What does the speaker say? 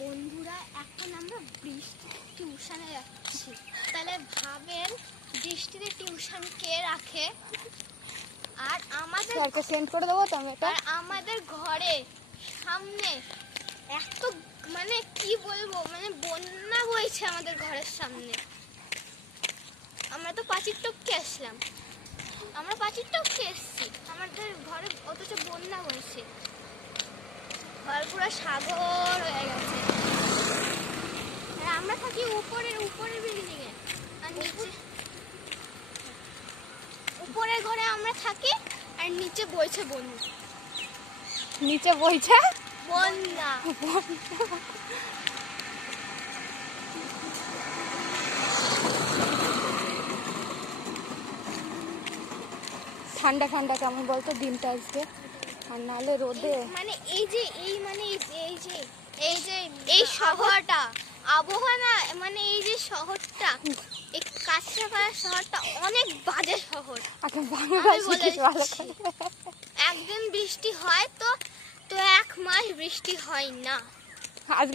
বন্ধুরা, এখন আমরা বৃষ্টি টিউশনে যাচ্ছি। তাহলে ভাবেন বৃষ্টিতে টিউশন কে রাখে? আর আমাদের স্যারকে সেন্ড করে দেবো তো আমি এটা। আর আমাদের ঘরে সামনে এত মানে কি বলবো, মানে বন্যা বইছে আমাদের ঘরের সামনে। আমরা তো পাঁচির টপকে আসলাম, আমরা পাঁচির টপকে এসছি, আমাদের ঘরে অথচ বন্যা বইছে, ঘর পুরো সাগর হয়ে গেছে। আর আমরা থাকি উপরের বিল্ডিং এ, আর নিচে উপরের ঘরে আমরা থাকি, আর নিচে বইছে বন্যা। নিচে বইছে বন্যা। ঠান্ডা ঠান্ডা কেমন বলতো দিনটা আজকে, আর নাহলে রোদে মানে এই শহরটা আবহাওয়া না, মানে এই যে শহরটা, এই কাঁচরাপাড়া শহরটা অনেক বাজে শহর। একদিন বৃষ্টি হয় তো 1 মাস বৃষ্টি হয় না। আজকে